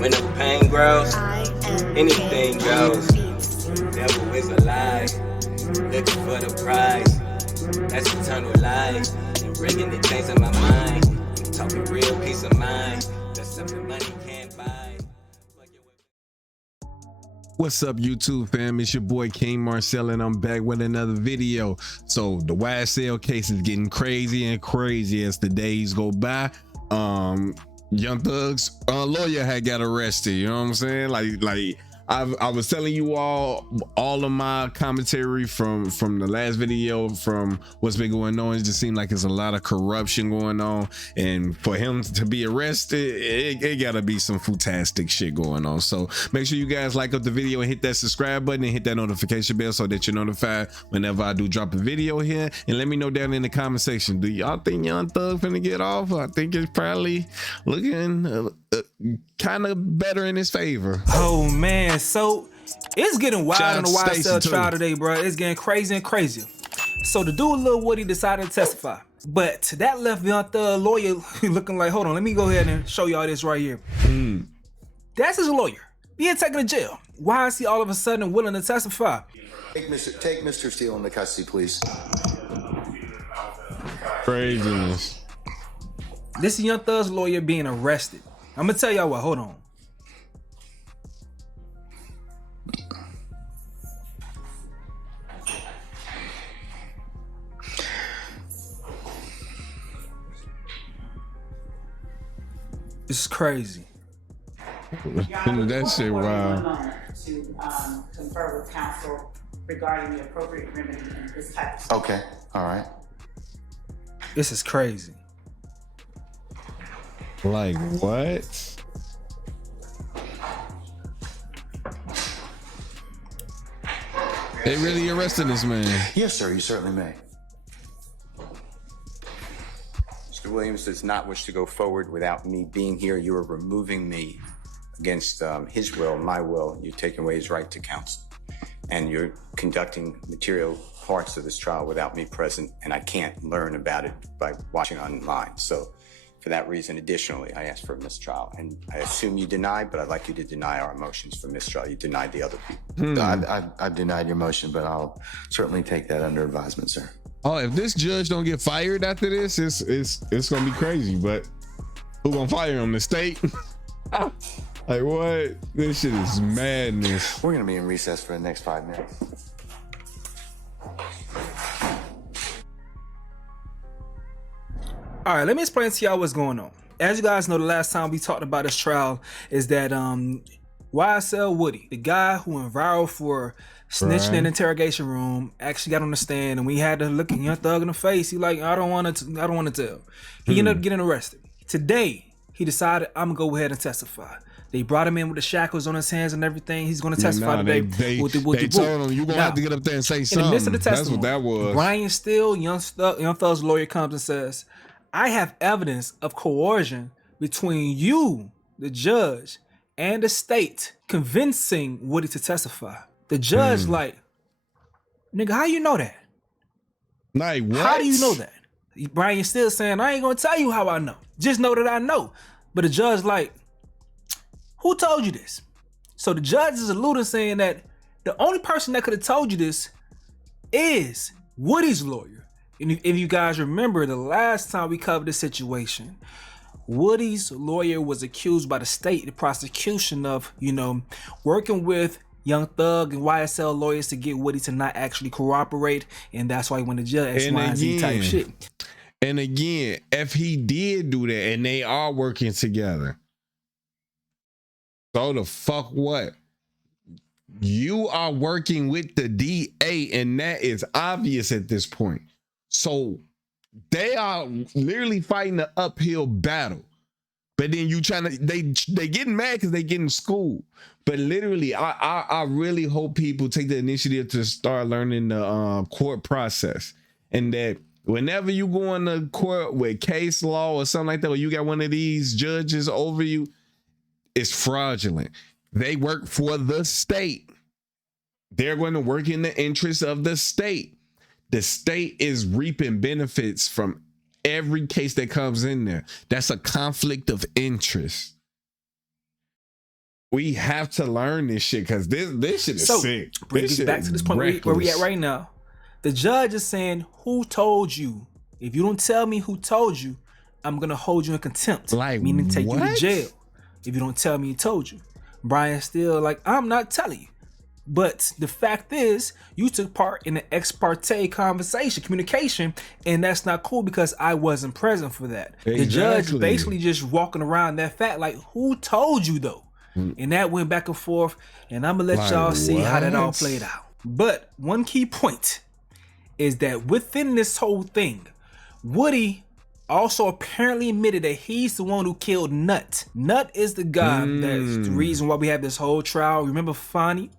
When the pain grows, anything goes. Devil is a lie, looking for the prize. That's eternal life, and bringing the things in my mind. I'm talking real peace of mind. That's something money can't buy. What's up, YouTube fam? It's your boy KingMarcell, and I'm back with another video. So the YSL case is getting crazy and crazy as the days go by. Young Thug's lawyer had got arrested. You know what I'm saying? Like I was telling you all of my commentary from the last video, from what's been going on. It just seemed like there's a lot of corruption going on, and for him to be arrested, it gotta be some fantastic shit going on. So make sure you guys like up the video and hit that subscribe button and hit that notification bell so that you're notified whenever I do drop a video here. And let me know down in the comment section, do y'all think Young Thug finna get off? I think it's probably looking kind of better in his favor. Oh man, so it's getting wild on the YSL trial today, bro. It's getting crazy and crazier. So the dude Lil Woody decided to testify, but that left Young Thug lawyer looking like, hold on, let me go ahead and show y'all this right here. That's his lawyer being taken to jail. Why is he all of a sudden willing to testify? Take Mr. Steele into custody, please. Craziness. This is Young Thug's lawyer being arrested. I'm gonna tell y'all what, hold on. This is crazy. That shit wow. To confer with counsel regarding the appropriate remedy in this type of Okay, all right. This is crazy. Like what? They really arrested this man. Yes, sir, you certainly may. Mr. Williams does not wish to go forward without me being here. You are removing me against his will, my will. You're taking away his right to counsel. And you're conducting material parts of this trial without me present, and I can't learn about it by watching online. So for that reason, additionally, I asked for a mistrial. And I assume you deny, but I'd like you to deny our motions for mistrial. You denied the other people. I've denied your motion, but I'll certainly take that under advisement, sir. Oh, if this judge don't get fired after this, it's gonna be crazy. But who gonna fire him? The state? Like what? This shit is madness. We're gonna be in recess for the next 5 minutes. All right, let me explain to y'all what's going on. As you guys know, the last time we talked about this trial is that YSL Woody, the guy who went viral for snitching in the interrogation room, actually got on the stand, and we had to look at Young Thug in the face. He like, I don't want to tell. He ended up getting arrested. Today, he decided, I'm gonna go ahead and testify. They brought him in with the shackles on his hands and everything. He's going to testify today. They told him you're going to have to get up there and say something. In the midst of the testimony, that's what that was. Brian Steele, Young Thug's lawyer, comes and says, I have evidence of coercion between you, the judge, and the state, convincing Woody to testify. The judge like, nigga, how you know that? Like what? How do you know that? Brian Steele saying, I ain't going to tell you how I know. Just know that I know. But the judge like, who told you this? So the judge is alluding, saying that the only person that could have told you this is Woody's lawyer. And if you guys remember, the last time we covered this situation, Woody's lawyer was accused by the state, the prosecution, of, working with Young Thug and YSL lawyers to get Woody to not actually cooperate. And that's why he went to jail, X, Y, and Z type shit. And again, if he did do that and they are working together, so the fuck what? You are working with the DA, and that is obvious at this point. So they are literally fighting an uphill battle. But then you trying to, they getting mad because they getting schooled. But literally, I really hope people take the initiative to start learning the court process, and that whenever you go into court with case law or something like that, or you got one of these judges over you, it's fraudulent. They work for the state. They're going to work in the interest of the state. The state is reaping benefits from every case that comes in there. That's a conflict of interest. we have to learn this shit because this shit is sick. Bring us back to this point where we at right now. The judge is saying, who told you? If you don't tell me who told you, I'm gonna hold you in contempt. Like, meaning take you to what? jail. If you don't tell me who told you. Brian's still like, I'm not telling you. But the fact is, you took part in an ex parte conversation, communication, and that's not cool because I wasn't present for that. Exactly. The judge basically just walking around that fact like, who told you though? And that went back and forth, and I'm gonna let y'all see how that all played out. But one key point is that within this whole thing, Woody also apparently admitted that he's the one who killed Nut. Nut is the guy that's the reason why we have this whole trial. Remember Fonnie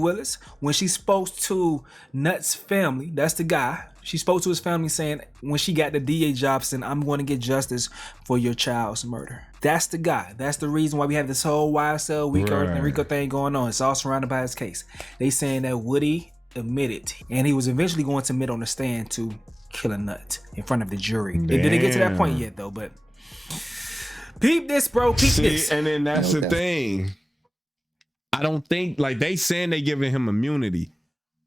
Willis? When she spoke to Nut's family, that's the guy. She spoke to his family saying when she got the DA job saying, I'm going to get justice for your child's murder. That's the guy. That's the reason why we have this whole YSL Rico thing going on. It's all surrounded by his case. They saying that Woody admitted, and he was eventually going to admit on the stand to kill a Nut in front of the jury. They didn't get to that point yet though, but peep this, bro. Peep this. And then that's the thing. I don't think, like, they saying they giving him immunity.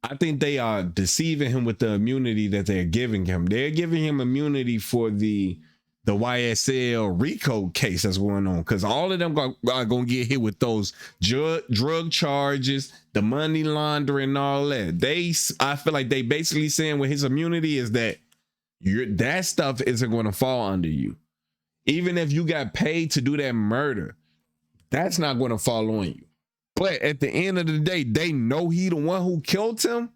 I think they are deceiving him with the immunity that they're giving him. They're giving him immunity for the YSL Rico case that's going on, because all of them are going to get hit with those drug charges, the money laundering, and all that. I feel like they basically saying with his immunity is that that stuff isn't going to fall under you. Even if you got paid to do that murder, that's not going to fall on you. But at the end of the day, they know he the one who killed him.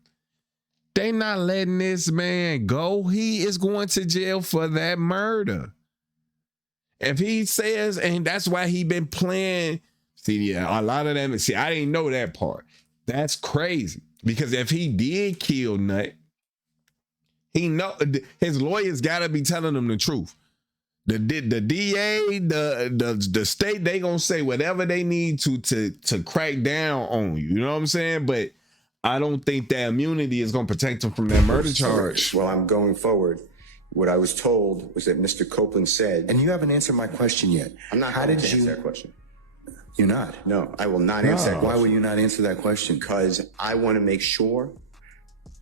They not letting this man go. He is going to jail for that murder. If he says, and that's why he been playing. See, yeah, a lot of them. See, I didn't know that part. That's crazy. Because if he did kill Nut, he know his lawyers gotta be telling him the truth. The DA, the state, they gonna say whatever they need to crack down on you. You know what I'm saying? But I don't think that immunity is gonna protect him from that murder charge. Well, I'm going forward. What I was told was that Mr. Copeland said, And you haven't answered my question yet. I'm not going to answer that question. You're not? No, I will not answer that question. Why will you not answer that question? Because I want to make sure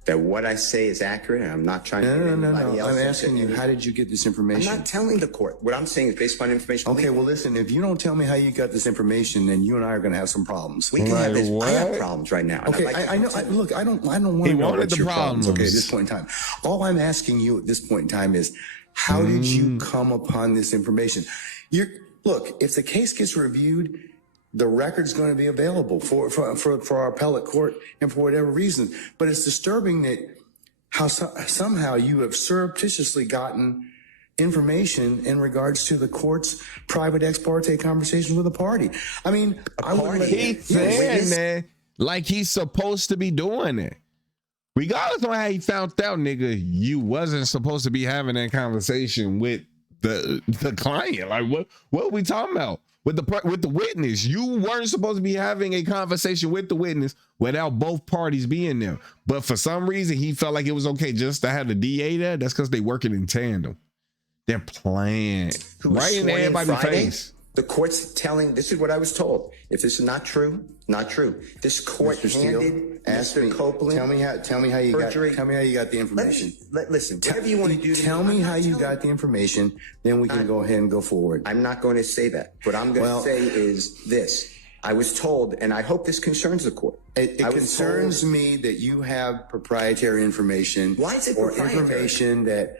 that what I say is accurate, and I'm not trying to get anybody else. I'm asking you, how did you get this information? I'm not telling the court. What I'm saying is based upon information. Okay, well, listen, if you don't tell me how you got this information, then you and I are going to have some problems. We can have this. I have problems right now. Okay, I know. Look, I don't want to know about your problems. Okay, at this point in time, all I'm asking you at this point in time is, how did you come upon this information? Look, if the case gets reviewed, the record's going to be available for our appellate court and for whatever reason. But it's disturbing that how somehow you have surreptitiously gotten information in regards to the court's private ex parte conversation with a party. I mean, He's saying that like he's supposed to be doing it. Regardless of how he found out, nigga, you wasn't supposed to be having that conversation with the client. Like, what are we talking about? With the witness, you weren't supposed to be having a conversation with the witness without both parties being there. But for some reason, he felt like it was okay just to have the DA there. That's because they working in tandem. They're playing right in everybody's face. The court's telling. This is what I was told. If this is not true, not true. This court handed Mr. Copeland. Tell me how you got the information. Listen, whatever you want to do. Tell me how you got the information. Then we can go ahead and go forward. I'm not going to say that. What I'm going to say is this. I was told, and I hope this concerns the court. It concerns me that you have proprietary information. Why is it or proprietary? Information that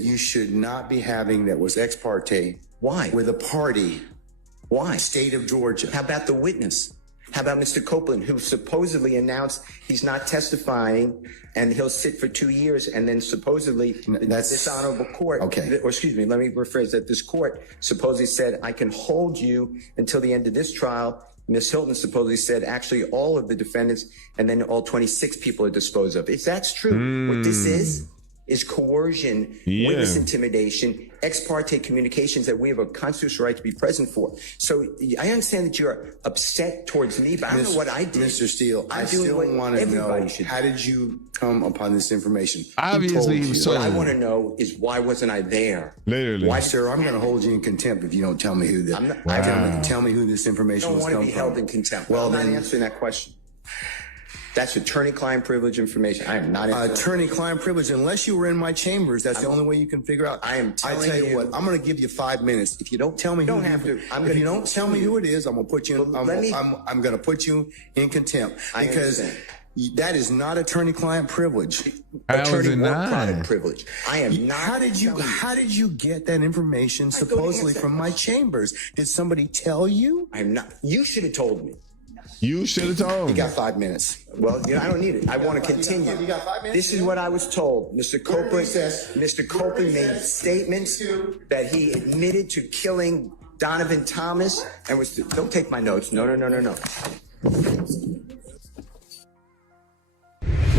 you should not be having that was ex parte. Why? With a party. Why? State of Georgia. How about the witness? How about Mr. Copeland, who supposedly announced he's not testifying and he'll sit for 2 years, and then supposedly this honorable court, or excuse me, let me rephrase that. This court supposedly said, I can hold you until the end of this trial. Ms. Hilton supposedly said, actually, all of the defendants and then all 26 people are disposed of. If that's true, what this is is coercion, witness intimidation, ex parte communications that we have a constitutional right to be present for. So I understand that you're upset towards me, but I don't know what I did. Mr. Steele, I still want to know, how did you come upon this information? Obviously, what I want to know is why wasn't I there? Literally. Why, sir, I'm going to hold you in contempt if you don't tell me who tell me who this information was coming from. I don't want to be held in contempt. Well, I'm not answering that question. That's attorney-client privilege information. I am not attorney-client privilege. Unless you were in my chambers, that's the only way you can figure out. I tell you what, I'm going to give you 5 minutes. If you don't tell me, if you don't tell me who it is, I'm going to put you. I'm going to put you in contempt because that is not attorney-client privilege. Attorney-work privilege. I am not. How did you get that information supposedly from my chambers? Did somebody tell you? I'm not. You should have told me. You should have told me. You got 5 minutes. Well, I don't need it. I want to continue. You got 5 minutes? This is what I was told. Mr. Copeland made statements that he admitted to killing Donovan Thomas and was. Don't take my notes. No.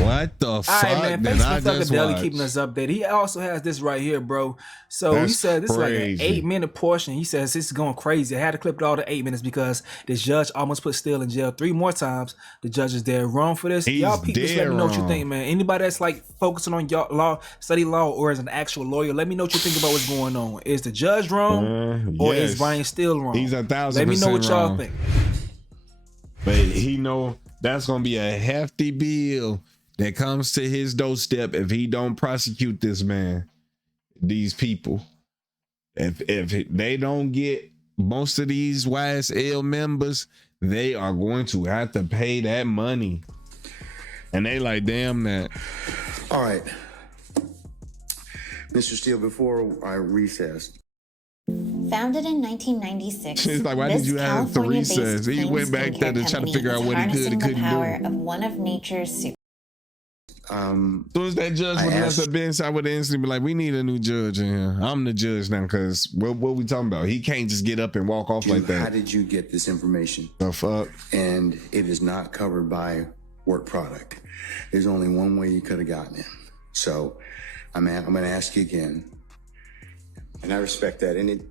What the fuck? All right, man. Thanks for Funkadelic keeping us updated. He also has this right here, bro. So he said this is like an 8-minute portion. He says this is going crazy. I had to clip it all to 8 minutes because the judge almost put Steele in jail 3 more times. The judge is dead wrong for this. Y'all people just let me know what you think, man. Anybody that's like focusing on y'all study law or as an actual lawyer, let me know what you think about what's going on. Is the judge wrong or is Brian Steele wrong? He's 1,000% Let me know what y'all think. But he know that's gonna be a hefty bill that comes to his doorstep if he don't prosecute this man, these people. If they don't get most of these YSL members, they are going to have to pay that money. And they like, damn that. All right. Mr. Steele, before I recessed. Founded in 1996, it's like, why did you have to recess? He went back there to try to figure out what he could and couldn't do. Power of one of nature's super. Soon as that judge would have left the bench, I would instantly be like, we need a new judge in here. I'm the judge now, because what we talking about? He can't just get up and walk off like that. How did you get this information? The fuck? And it is not covered by work product. There's only one way you could have gotten it. So I'm going to ask you again. And I respect that. And it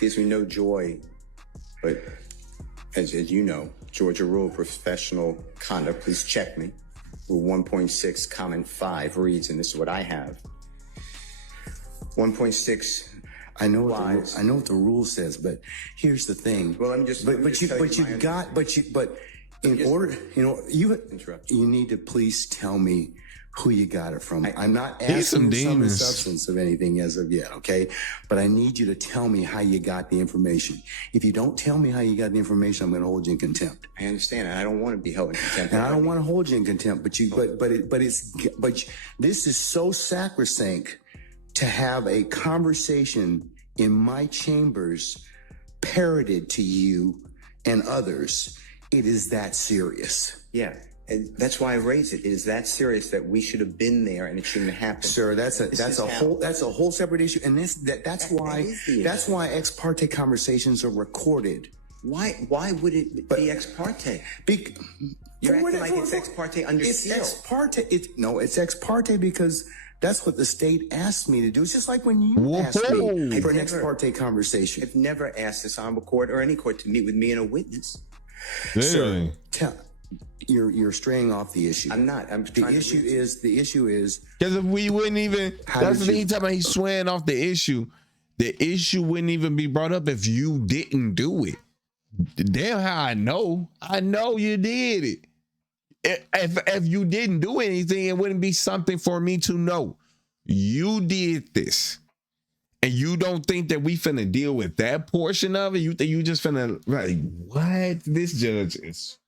gives me no joy. But as you know, Georgia Rule of Professional Conduct, please check me. Rule 1.6, comment 5 reads, and this is what I have. 1.6. I know what the rule says, but here's the thing. Well, let me just. You need to please tell me who you got it from. I'm not asking the substance of anything as of yet, okay? But I need you to tell me how you got the information. If you don't tell me how you got the information, I'm going to hold you in contempt. I understand, and I don't want to be held in contempt. And I don't want to hold you in contempt, but this is so sacrosanct to have a conversation in my chambers parroted to you and others. It is that serious. Yeah. And that's why I raise it. It is that serious that we should have been there and it shouldn't have happened. Sir, that's a whole separate issue. And that's why ex parte conversations are recorded. Why would it be ex parte? You're acting like it's ex parte under seal. It's ex parte. It's ex parte because that's what the state asked me to do. It's just like when you asked me for an ex parte conversation. I've never asked this honorable court or any court to meet with me and a witness. Really? Sir, you're straying off the issue. I'm not. The issue is because if we wouldn't even. That's the thing. Talking about he's swaying off the issue. The issue wouldn't even be brought up if you didn't do it. Damn, how I know you did it. If you didn't do anything, it wouldn't be something for me to know. You did this. And you don't think that we finna deal with that portion of it? You think you just finna, like, what? This judge is,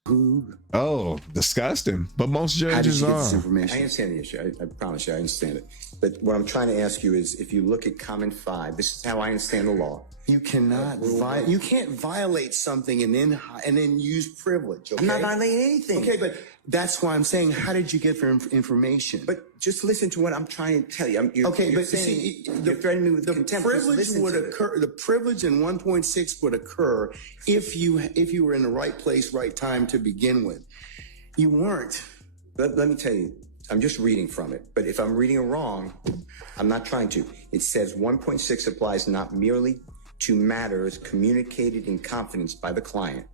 disgusting. But most judges are. I understand the issue. I promise you, I understand it. But what I'm trying to ask you is, if you look at comment 5, this is how I understand the law. You cannot you can't violate something and then use privilege. Okay? I'm not violating anything. Okay, but that's why I'm saying, how did you get your information? But just listen to what I'm trying to tell you. You're threatening me with contempt. The privilege in 1.6 would occur if you were in the right place, right time to begin with. You weren't. Let me tell you. I'm just reading from it. But if I'm reading it wrong, I'm not trying to. It says 1.6 applies not merely to matters communicated in confidence by the client,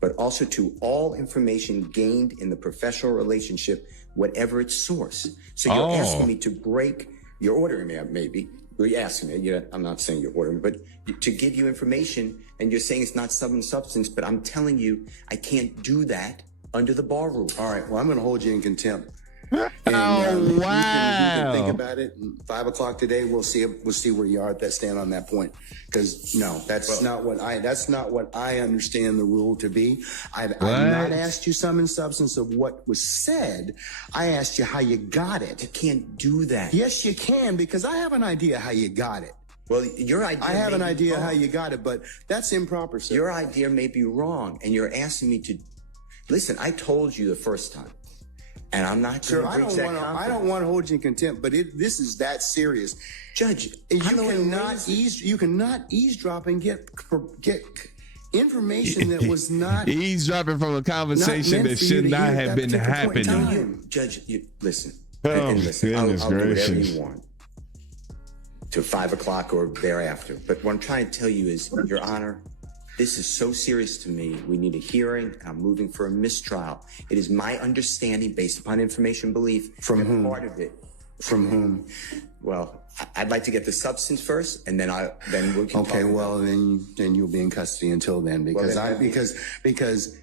but also to all information gained in the professional relationship, whatever its source. So you're asking me to break, you're ordering me, maybe. You're asking me, I'm not saying you're ordering me, but to give you information, and you're saying it's not substance, but I'm telling you, I can't do that under the bar rule. All right, well, I'm going to hold you in contempt. And, you can think about it. 5 o'clock today, we'll see where you are at that stand on that point. Because no, that's not what I understand the rule to be. I've not asked you sum and substance of what was said. I asked you how you got it. You can't do that. Yes, you can, because I have an idea how you got it. Well, your idea. I have an idea how you got it, but that's improper, sir. Your idea may be wrong, and you're asking me to listen. I told you the first time. And I'm not sure. I don't want to hold you in contempt, but this is that serious, Judge. You cannot eavesdrop and get information that was not eavesdropping from a conversation that should not have been happening. Judge, listen. Oh, listen. I'll do whatever you want to 5 o'clock or thereafter. But what I'm trying to tell you is, Your Honor, this is so serious to me. We need a hearing, and I'm moving for a mistrial. It is my understanding, based upon information belief, from whom? Part of it. From whom? Well, I'd like to get the substance first, and then we can. Okay, well, then you'll be in custody until then, because because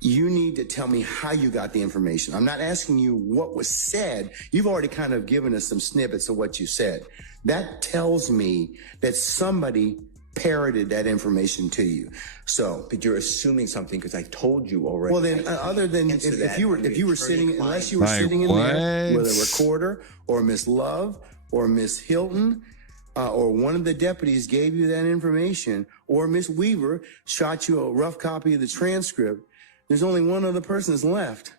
you need to tell me how you got the information. I'm not asking you what was said. You've already kind of given us some snippets of what you said. That tells me that somebody parroted that information to you. So, but you're assuming something because I told you already. Well, then, other than if you were sitting, unless you were sitting in there with a recorder, or Miss Love, or Miss Hilton, or one of the deputies gave you that information, or Miss Weaver shot you a rough copy of the transcript, there's only one other person that's left.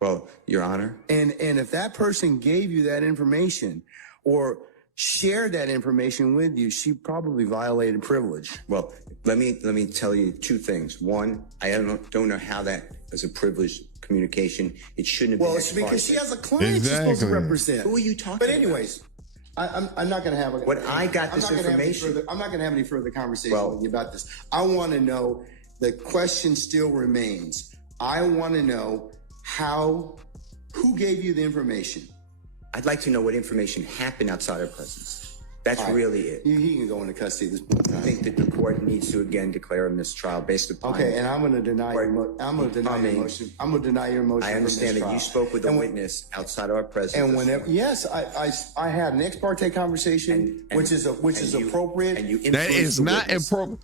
Well, Your Honor. And if that person gave you that information, or shared that information with you, she probably violated privilege. Well, let me tell you two things. One, I don't know how that is a privileged communication. It shouldn't have been. Well, it's because she has a client she's supposed to represent. Who are you talking about? But anyways, I'm not going to have a. When I got this information, I'm not going to have any further conversation with you about this. I want to know. The question still remains. I want to know who gave you the information. I'd like to know what information happened outside our presence. That's really it. He can go into custody at this point. I think that the court needs to again declare a mistrial based upon. Okay, and I'm going to deny your motion. I'm going to deny your motion. I understand that you spoke with a witness outside of our presence. And whenever, yes, I had an ex parte conversation, which is appropriate. And that is not appropriate.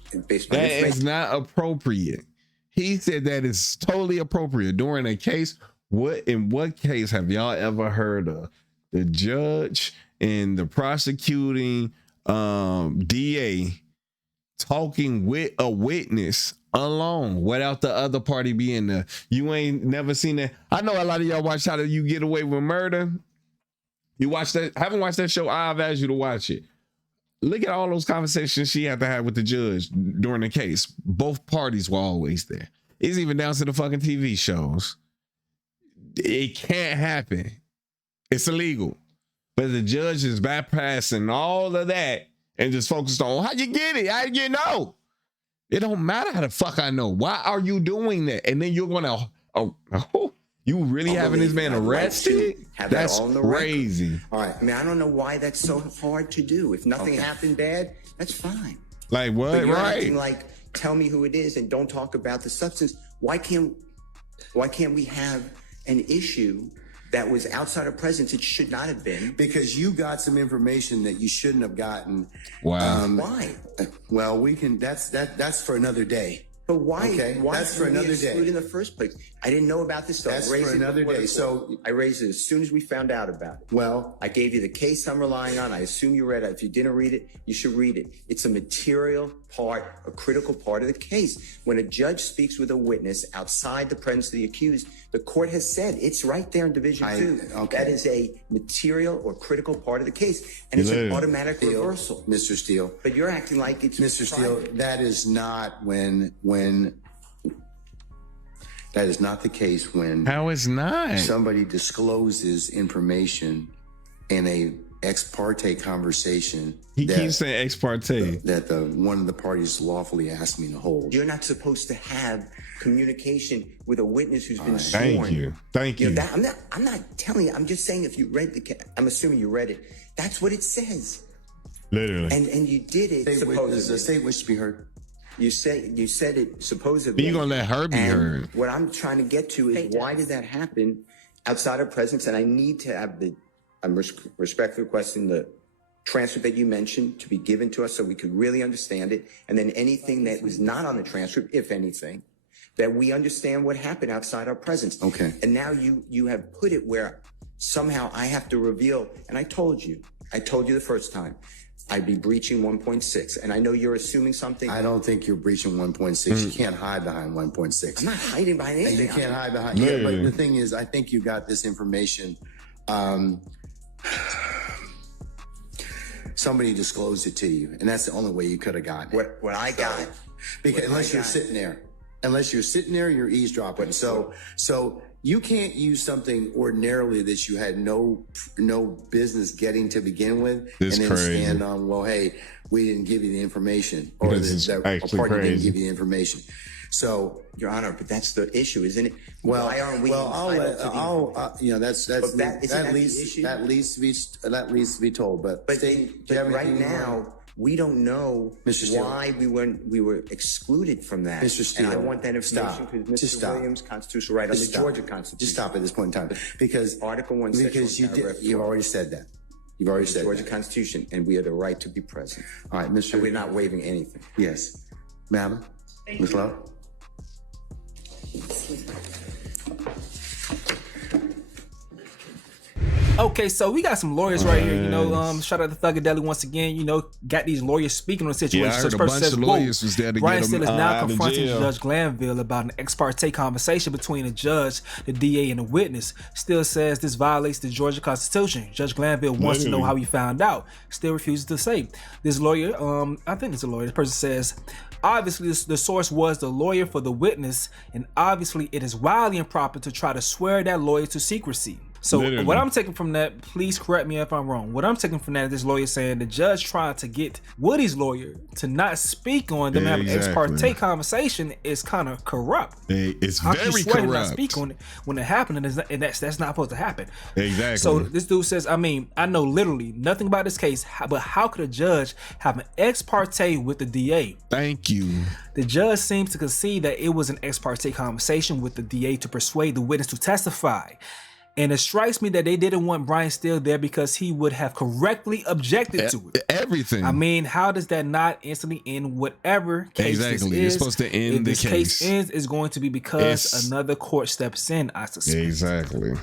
That is not appropriate. He said that is totally appropriate during a case. In what case have y'all ever heard of the judge and the prosecuting DA talking with a witness alone without the other party being there? You ain't never seen that. I know a lot of y'all watch How Do You Get Away with Murder. You watch that? Haven't watched that show? I advise you to watch it. Look at all those conversations she had to have with the judge during the case. Both parties were always there. It's even down to the fucking TV shows. It can't happen. It's illegal. But the judge is bypassing all of that and just focused on how you get it. How you know? It don't matter how the fuck I know. Why are you doing that? And then you're gonna you really having this man arrested? That's crazy. All right. I mean, I don't know why that's so hard to do. If nothing happened bad, that's fine. Like what? But you're acting like, tell me who it is and don't talk about the substance. Why can't we have an issue that was outside of presence? It should not have been. Because you got some information that you shouldn't have gotten. Wow. Why? Well, we can. That's for another day. But why? Okay, why that's for another day. In the first place, I didn't know about this. So that's for another day. So I raised it as soon as we found out about it. Well, I gave you the case I'm relying on. I assume you read it. If you didn't read it, you should read it. It's a material part, a critical part of the case. When a judge speaks with a witness outside the presence of the accused, the court has said it's right there in Division 2. Okay. That is a material or critical part of the case, and it's an automatic reversal, Mr. Steele. But you're acting like it's Mr. Steele. That is not when That is not the case when How is not? somebody discloses information in a ex parte conversation. He keeps saying ex parte. That one of the parties lawfully asked me to hold. You're not supposed to have communication with a witness who's been sworn. Thank you. Thank you. I'm not telling you. I'm just saying if you read I'm assuming you read it. That's what it says. Literally. And you did it. The state wishes to be heard. You said it supposedly. You're gonna let her be heard. What I'm trying to get to is why did that happen outside our presence? And I need to have I'm respectfully requesting the transcript that you mentioned to be given to us so we could really understand it. And then anything that was not on the transcript, if anything, that we understand what happened outside our presence. Okay. And now you have put it where somehow I have to reveal, and I told you the first time, I'd be breaching 1.6. And I know you're assuming something. I don't think you're breaching 1.6. You can't hide behind 1.6. I'm not hiding behind anything. You can't hide behind. Yeah, but the thing is, I think you got this information. Somebody disclosed it to you, and that's the only way you could have gotten it. What I got. Because unless you're sitting there, you're eavesdropping. So you can't use something ordinarily that you had no business getting to begin with, and then crazy. stand on, well, hey, we didn't give you the information, or that a party didn't give you the information. So, Your Honor, but that's the issue, isn't it? well, why aren't we? that leads to be told. But right now, we don't know Mr. Steele. why we were excluded from that. Mr. Steele, and I want that information because Mr. Williams' constitutional right on the Georgia Constitution. Just stop at this point in time, because Article 1, Section 1, you've already said that. You've already said Georgia that. Constitution, and we have the right to be present. All right, Mr. And we're not waiving anything. Yes, madam, Ms. Love. Okay, so we got some lawyers right here. You know, shout out to Thuggadeli once again. You know, got these lawyers speaking on the situation. Yeah, I heard So a the bunch person of lawyers was there to Brian get Steele him is now out of confronting jail. Judge Glanville about an ex parte conversation between the judge, the DA, and the witness. Still says this violates the Georgia Constitution. Judge Glanville wants to know how he found out. Still refuses to say. This lawyer, I think it's a lawyer. This person says, obviously the source was the lawyer for the witness, and obviously it is wildly improper to try to swear that lawyer to secrecy. So what I'm taking from that, please correct me if I'm wrong. What I'm taking from that is this lawyer saying the judge trying to get Woody's lawyer to not speak on them having ex parte conversation is kind of corrupt. It's How can you very swear to corrupt. not speak on it when it happened, and that's not supposed to happen. Exactly. So this dude says, I mean, I know literally nothing about this case, but how could a judge have an ex parte with the DA? Thank you. The judge seems to concede that it was an ex parte conversation with the DA to persuade the witness to testify. And it strikes me that they didn't want Brian Steele there because he would have correctly objected to it. Everything. I mean, how does that not instantly end whatever case this is? It's supposed to end if the this case ends, it's going to be because another court steps in, I suspect. Exactly.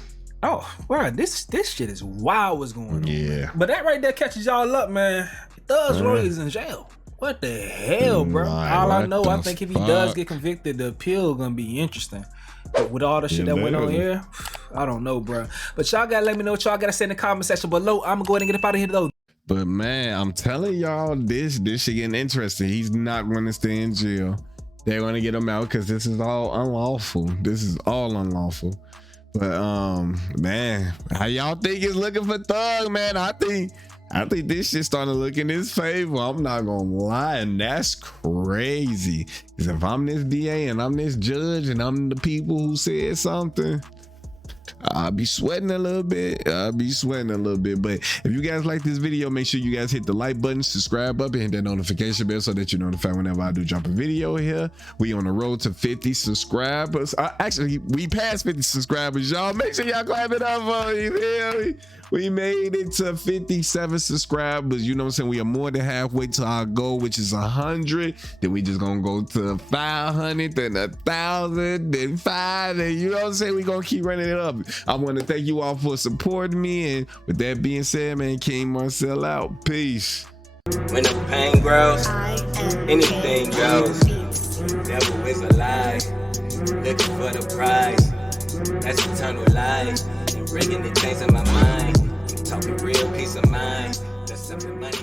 Oh, wow, this shit is wild what's going on. Yeah. But that right there catches y'all up, man. Thug's lawyer is in jail. What the hell, bro? All I know, I think if he does get convicted, the appeal gonna be interesting. But with all the shit that went on here, I don't know, bro. But y'all gotta let me know what y'all gotta say in the comment section below. I'm gonna go ahead and get up out of here though. But man, I'm telling y'all, this shit getting interesting. He's not gonna stay in jail. They're gonna get him out because this is all unlawful. This is all unlawful. But man, how y'all think it's looking for Thug, man? I think this shit starting to look in his favor. I'm not gonna lie, and that's crazy. Because if I'm this DA and I'm this judge and I'm the people who said something, I'll be sweating a little bit. But if you guys like this video, make sure you guys hit the like button, subscribe button, and hit that notification bell so that you're notified whenever I do drop a video here. We on the road to 50 subscribers. Actually, we passed 50 subscribers, y'all. Make sure y'all clap it up for me. You feel me? We made it to 57 subscribers. You know what I'm saying? We are more than halfway to our goal, which is 100. Then we just gonna go to 500, then 1,000, then 5. And you know what I'm saying? We gonna keep running it up. I want to thank you all for supporting me. And with that being said, man, KingMarcell out. Peace. When the pain grows, anything goes. Devil is a lie, looking for the prize. That's eternal life. Bringing the things in my mind. Talking real peace of mind. That's something money.